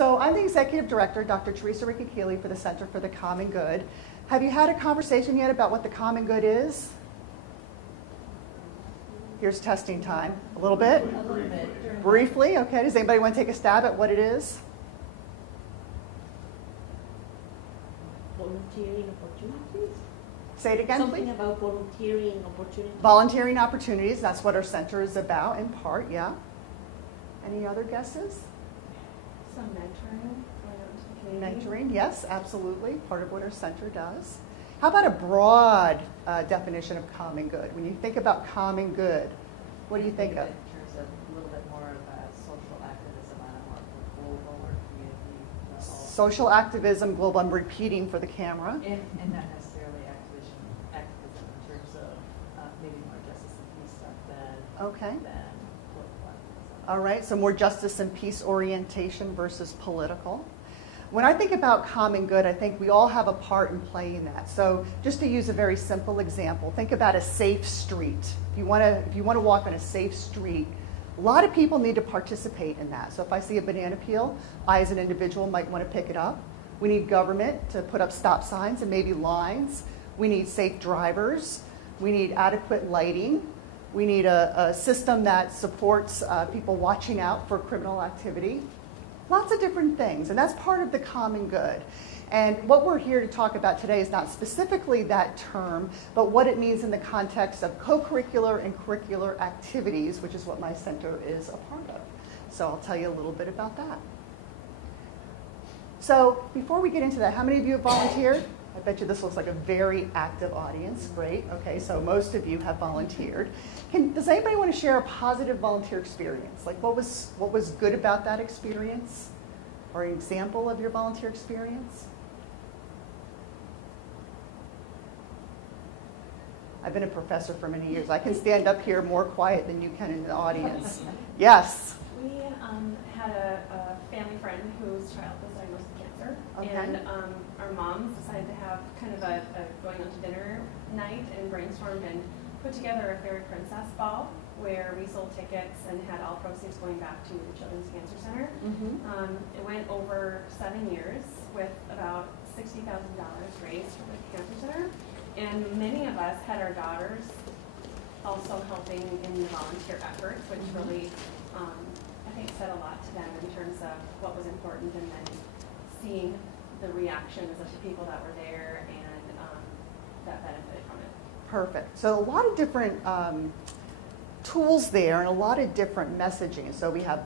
So I'm the Executive Director, Dr. Teresa Riccatelli, for the Center for the Common Good. Have you had a conversation yet about what the common good is? Here's testing time. A little bit? A little bit. Briefly, okay. Does anybody want to take a stab at what it is? Volunteering opportunities? Say it again, Something please. about volunteering opportunities. Volunteering opportunities, that's what our center is about in part, yeah. Any other guesses? Some mentoring, going out to the community. Mentoring, yes, absolutely, part of what our center does. How about a broad definition of common good? When you think about common good, what do you think of? In terms of a little bit more of social activism on a more global or community level. Social activism, global, I'm repeating for the camera. And not necessarily activism in terms of maybe more justice and peace stuff than political activism. All right, so more justice and peace orientation versus political. When I think about common good, I think we all have a part in playing that. So just to use a very simple example, think about a safe street. If you want to walk on a safe street, a lot of people need to participate in that. So if I see a banana peel, I as an individual might want to pick it up. We need government to put up stop signs and maybe lines. We need safe drivers. We need adequate lighting. We need a system that supports people watching out for criminal activity. Lots of different things, and that's part of the common good. And what we're here to talk about today is not specifically that term, but what it means in the context of co-curricular and curricular activities, which is what my center is a part of. So I'll tell you a little bit about that. So before we get into that, how many of you have volunteered? I bet you this looks like a very active audience. Great. Okay, so most of you have volunteered. Does anybody want to share a positive volunteer experience? Like what was good about that experience? Or an example of your volunteer experience? I've been a professor for many years. I can stand up here more quiet than you can in the audience. Yes? We had a family friend whose child was diagnosed with cancer. Okay. And our moms decided to have kind of a going out to dinner night and brainstormed and put together a fairy princess ball where we sold tickets and had all proceeds going back to the Children's Cancer Center. Mm-hmm. It went over 7 years with about $60,000 raised for the Cancer Center. And many of us had our daughters also helping in the volunteer efforts, which really, I think, said a lot to them in terms of what was important and then seeing the reactions of the people that were there and that benefited from it. Perfect. So a lot of different tools there and a lot of different messaging. So we have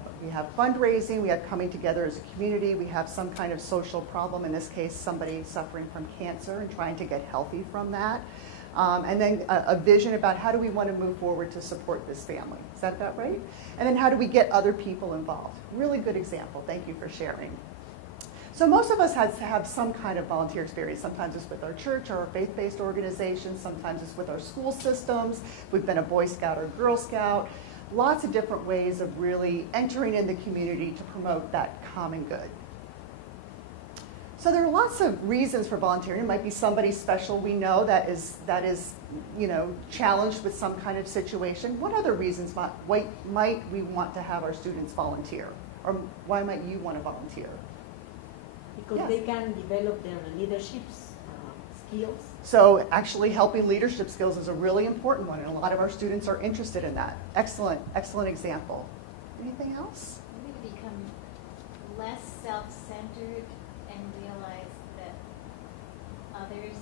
fundraising, we have coming together as a community, we have some kind of social problem, in this case somebody suffering from cancer and trying to get healthy from that. And then a vision about how do we want to move forward to support this family. Is that about right? And then how do we get other people involved? Really good example. Thank you for sharing. So most of us have some kind of volunteer experience. Sometimes it's with our church or our faith-based organizations. Sometimes it's with our school systems. We've been a Boy Scout or Girl Scout. Lots of different ways of really entering in the community to promote that common good. So there are lots of reasons for volunteering. It might be somebody special we know that is challenged with some kind of situation. What other reasons might we want to have our students volunteer? Or why might you want to volunteer? Because they can develop their leadership skills. So actually helping leadership skills is a really important one, and a lot of our students are interested in that. Excellent, excellent example. Anything else? Maybe to become less self-centered and realize that others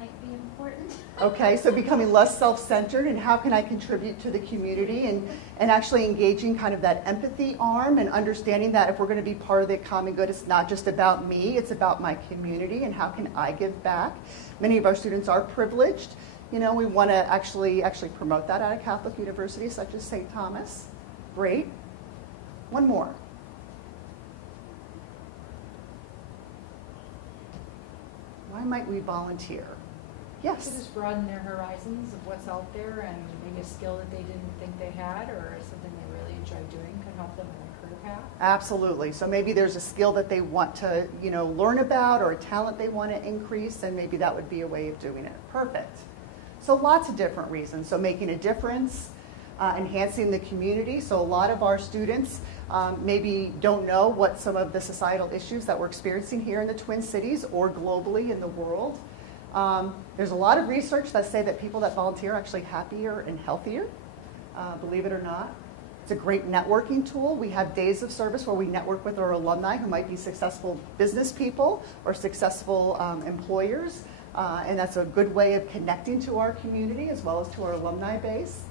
might be important. Okay, so becoming less self-centered, and how can I contribute to the community, and actually engaging kind of that empathy arm and understanding that if we're going to be part of the common good, it's not just about me, it's about my community and how can I give back. Many of our students are privileged. We want to actually promote that at a Catholic university such as St. Thomas. Great. One more. Why might we volunteer? Yes? To just broaden their horizons of what's out there and maybe a skill that they didn't think they had or something they really enjoy doing can help them in their career path. Absolutely. So maybe there's a skill that they want to learn about or a talent they want to increase, and maybe that would be a way of doing it. Perfect. So lots of different reasons. So making a difference, enhancing the community. So a lot of our students maybe don't know what some of the societal issues that we're experiencing here in the Twin Cities or globally in the world. There's a lot of research that say that people that volunteer are actually happier and healthier, believe it or not. It's a great networking tool. We have days of service where we network with our alumni who might be successful business people or successful employers. And that's a good way of connecting to our community as well as to our alumni base.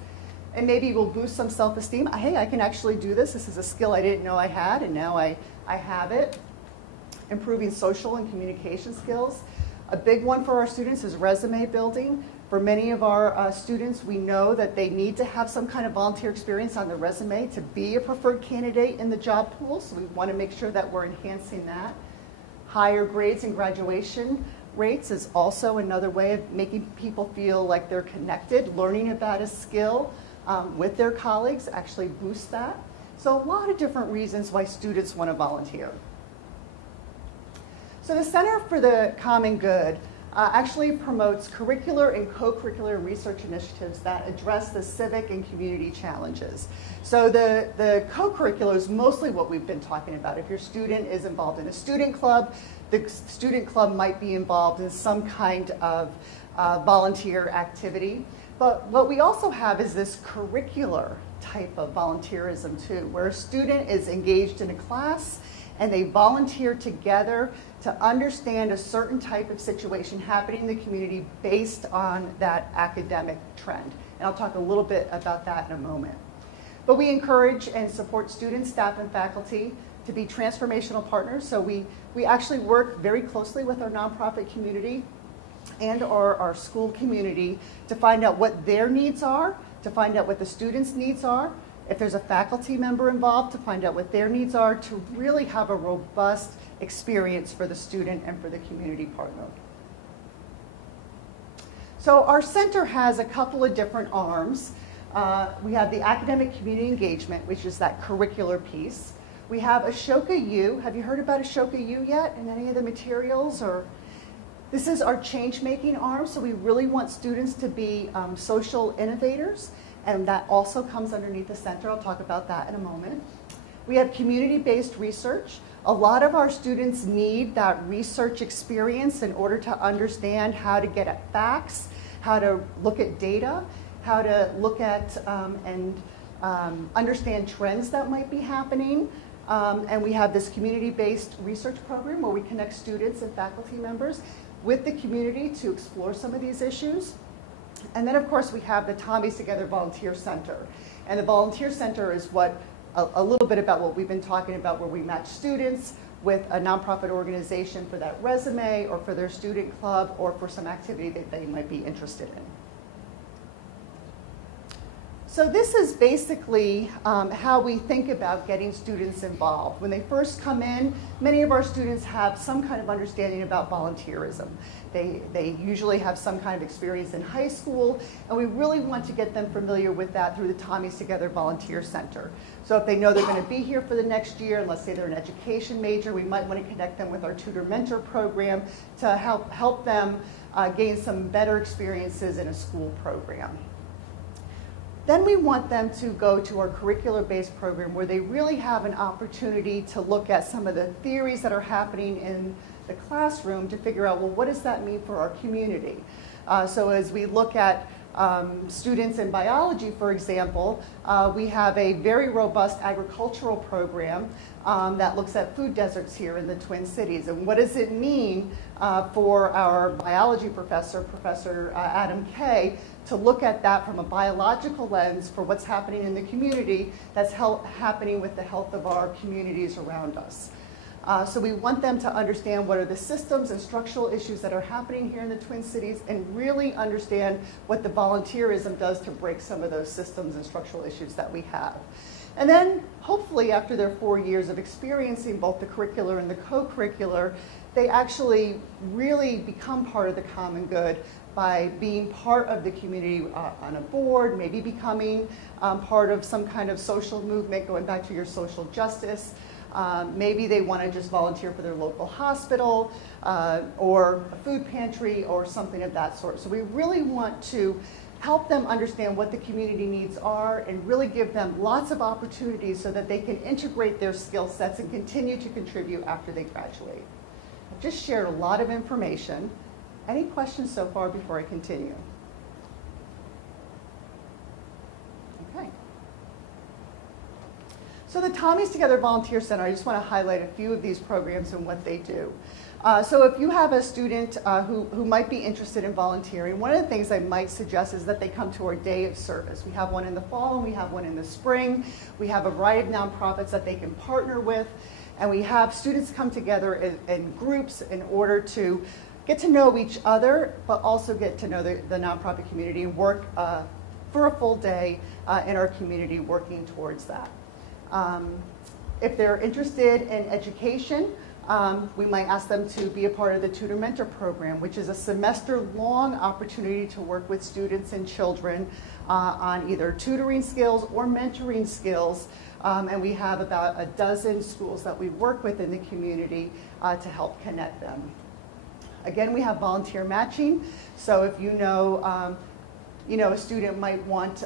And maybe we'll boost some self-esteem. Hey, I can actually do this. This is a skill I didn't know I had, and now I have it. Improving social and communication skills. A big one for our students is resume building. For many of our students, we know that they need to have some kind of volunteer experience on their resume to be a preferred candidate in the job pool, so we want to make sure that we're enhancing that. Higher grades and graduation rates is also another way of making people feel like they're connected. Learning about a skill with their colleagues actually boosts that. So a lot of different reasons why students want to volunteer. So the Center for the Common Good actually promotes curricular and co-curricular research initiatives that address the civic and community challenges. So the co-curricular is mostly what we've been talking about. If your student is involved in a student club, the student club might be involved in some kind of volunteer activity. But what we also have is this curricular type of volunteerism too, where a student is engaged in a class and they volunteer together to understand a certain type of situation happening in the community based on that academic trend. And I'll talk a little bit about that in a moment. But we encourage and support students, staff, and faculty to be transformational partners. So we actually work very closely with our nonprofit community and our school community to find out what their needs are, to find out what the students' needs are, if there's a faculty member involved, to find out what their needs are, to really have a robust experience for the student and for the community partner. So our center has a couple of different arms. We have the academic community engagement, which is that curricular piece. We have Ashoka U. Have you heard about Ashoka U yet in any of the materials? This is our change-making arm, so we really want students to be social innovators, and that also comes underneath the center. I'll talk about that in a moment. We have community-based research. A lot of our students need that research experience in order to understand how to get at facts, how to look at data, how to look at and understand trends that might be happening. And we have this community-based research program where we connect students and faculty members with the community to explore some of these issues. And then, of course, we have the Tommy's Together Volunteer Center. And the Volunteer Center is a little bit about what we've been talking about, where we match students with a nonprofit organization for that resume or for their student club or for some activity that they might be interested in. So this is basically how we think about getting students involved. When they first come in, many of our students have some kind of understanding about volunteerism. They usually have some kind of experience in high school, and we really want to get them familiar with that through the Tommy's Together Volunteer Center. So if they know they're going to be here for the next year, and let's say they're an education major, we might want to connect them with our Tutor Mentor program to help them gain some better experiences in a school program. Then we want them to go to our curricular-based program where they really have an opportunity to look at some of the theories that are happening in the classroom to figure out, well, what does that mean for our community? So as we look at students in biology, for example, we have a very robust agricultural program that looks at food deserts here in the Twin Cities. And what does it mean for our biology professor, Professor Adam Kay, to look at that from a biological lens for what's happening in the community that's happening with the health of our communities around us. So we want them to understand what are the systems and structural issues that are happening here in the Twin Cities and really understand what the volunteerism does to break some of those systems and structural issues that we have. And then hopefully after their 4 years of experiencing both the curricular and the co-curricular, they actually really become part of the common good by being part of the community on a board, maybe becoming part of some kind of social movement, going back to your social justice. Maybe they want to just volunteer for their local hospital or a food pantry or something of that sort. So we really want to help them understand what the community needs are, and really give them lots of opportunities so that they can integrate their skill sets and continue to contribute after they graduate. I've just shared a lot of information. Any questions so far before I continue? Okay. So the Tommy's Together Volunteer Center, I just want to highlight a few of these programs and what they do. So if you have a student who might be interested in volunteering, one of the things I might suggest is that they come to our day of service. We have one in the fall and we have one in the spring. We have a variety of nonprofits that they can partner with, and we have students come together in groups in order to get to know each other, but also get to know the nonprofit community and work for a full day in our community working towards that. If they're interested in education, we might ask them to be a part of the Tutor Mentor program, which is a semester-long opportunity to work with students and children on either tutoring skills or mentoring skills. And we have about a dozen schools that we work with in the community to help connect them. Again, we have volunteer matching. So if you know, a student might want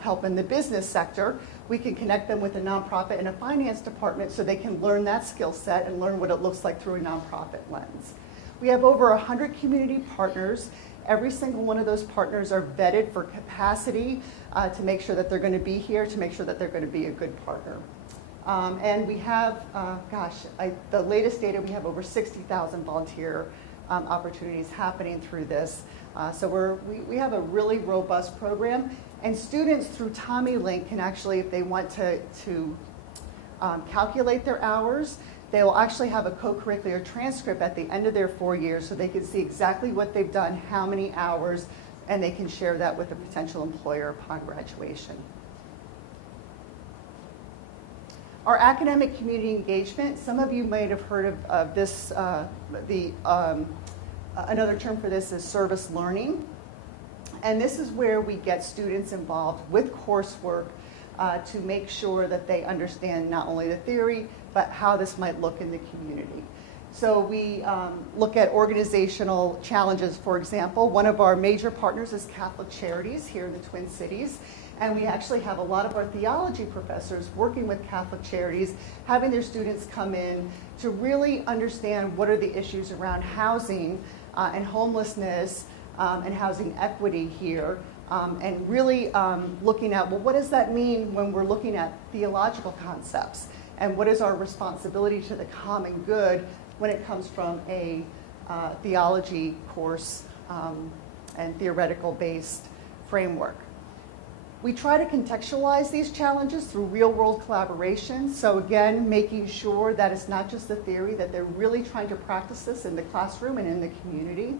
help in the business sector, we can connect them with a nonprofit and a finance department so they can learn that skill set and learn what it looks like through a nonprofit lens. We have over 100 community partners. Every single one of those partners are vetted for capacity to make sure that they're going to be here, to make sure that they're going to be a good partner. And we have, the latest data, we have over 60,000 volunteer opportunities happening through this. So we have a really robust program. And students through TommyLink can actually, if they want to calculate their hours, they will actually have a co-curricular transcript at the end of their 4 years so they can see exactly what they've done, how many hours, and they can share that with a potential employer upon graduation. Our academic community engagement, some of you might have heard of this, another term for this is service learning. And this is where we get students involved with coursework to make sure that they understand not only the theory, but how this might look in the community. So we look at organizational challenges, for example. One of our major partners is Catholic Charities here in the Twin Cities. And we actually have a lot of our theology professors working with Catholic Charities, having their students come in to really understand what are the issues around housing and homelessness, and housing equity here, and really looking at, well, what does that mean when we're looking at theological concepts? And what is our responsibility to the common good when it comes from a theology course and theoretical-based framework? We try to contextualize these challenges through real-world collaboration. So again, making sure that it's not just the theory, that they're really trying to practice this in the classroom and in the community.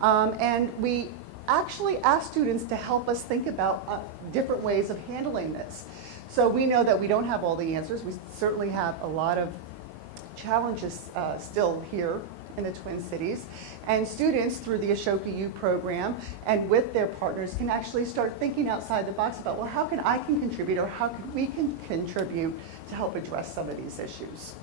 And we actually ask students to help us think about different ways of handling this. So we know that we don't have all the answers. We certainly have a lot of challenges still here in the Twin Cities. And students through the Ashoka U program and with their partners can actually start thinking outside the box about, well, how can I contribute, or how can we contribute to help address some of these issues?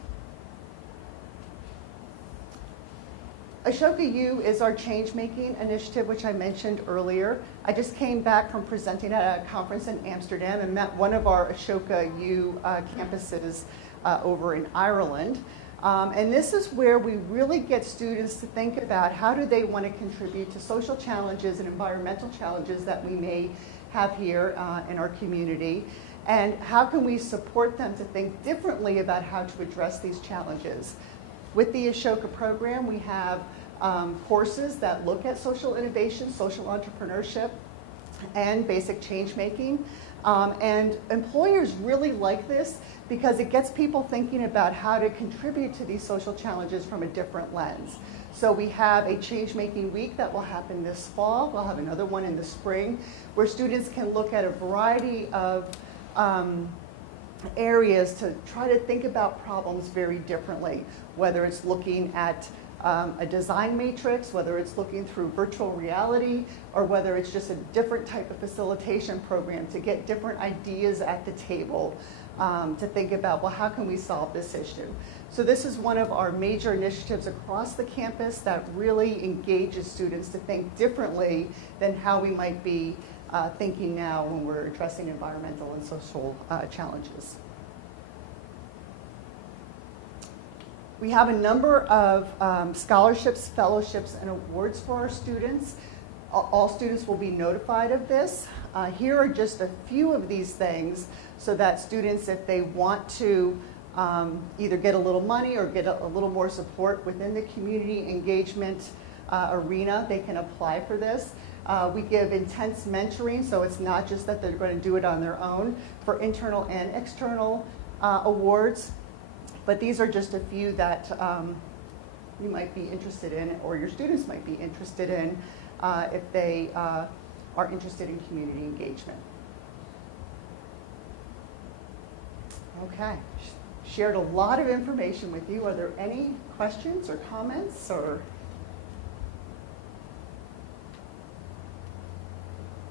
Ashoka U is our change-making initiative, which I mentioned earlier. I just came back from presenting at a conference in Amsterdam and met one of our Ashoka U campuses over in Ireland. And this is where we really get students to think about how do they want to contribute to social challenges and environmental challenges that we may have here in our community, and how can we support them to think differently about how to address these challenges. With the Ashoka program, we have courses that look at social innovation, social entrepreneurship, and basic change making. And employers really like this because it gets people thinking about how to contribute to these social challenges from a different lens. So we have a change making week that will happen this fall. We'll have another one in the spring where students can look at a variety of areas to try to think about problems very differently, whether it's looking at a design matrix, whether it's looking through virtual reality or whether it's just a different type of facilitation program to get different ideas at the table to think about, well, how can we solve this issue? So this is one of our major initiatives across the campus that really engages students to think differently than how we might be thinking now when we're addressing environmental and social challenges. We have a number of scholarships, fellowships, and awards for our students. All students will be notified of this. Here are just a few of these things so that students, if they want to either get a little money or get a little more support within the community engagement arena, they can apply for this. We give intense mentoring, so it's not just that they're going to do it on their own, for internal and external awards. But these are just a few that you might be interested in, or your students might be interested in, if they are interested in community engagement. Okay, shared a lot of information with you. Are there any questions or comments or?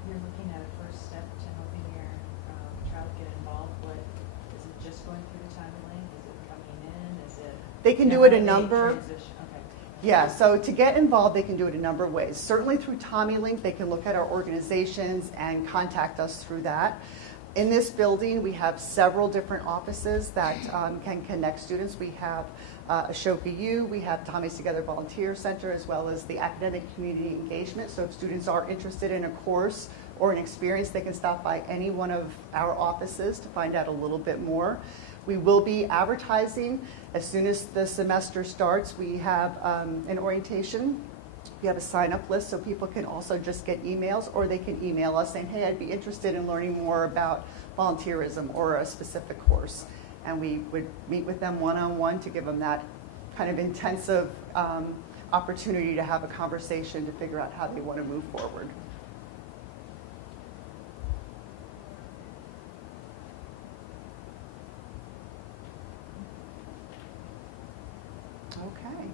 You're looking at a first step to helping your child get involved. What is it? Just going through the timeline? Is it coming in? Is it? They can do it a number. Okay. Yeah, so to get involved, they can do it a number of ways. Certainly through TommyLink, they can look at our organizations and contact us through that. In this building, we have several different offices that can connect students. We have Ashoka U, we have Tommy's Together Volunteer Center, as well as the Academic Community Engagement. So if students are interested in a course or an experience, they can stop by any one of our offices to find out a little bit more. We will be advertising as soon as the semester starts. We have an orientation. We have a sign-up list, so people can also just get emails, or they can email us saying, hey, I'd be interested in learning more about volunteerism or a specific course. And we would meet with them one-on-one to give them that kind of intensive opportunity to have a conversation to figure out how they want to move forward. Okay.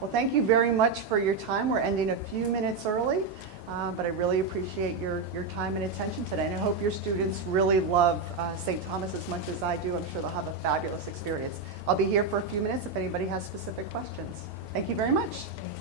Well, thank you very much for your time. We're ending a few minutes early, but I really appreciate your time and attention today. And I hope your students really love St. Thomas as much as I do. I'm sure they'll have a fabulous experience. I'll be here for a few minutes if anybody has specific questions. Thank you very much. Thanks.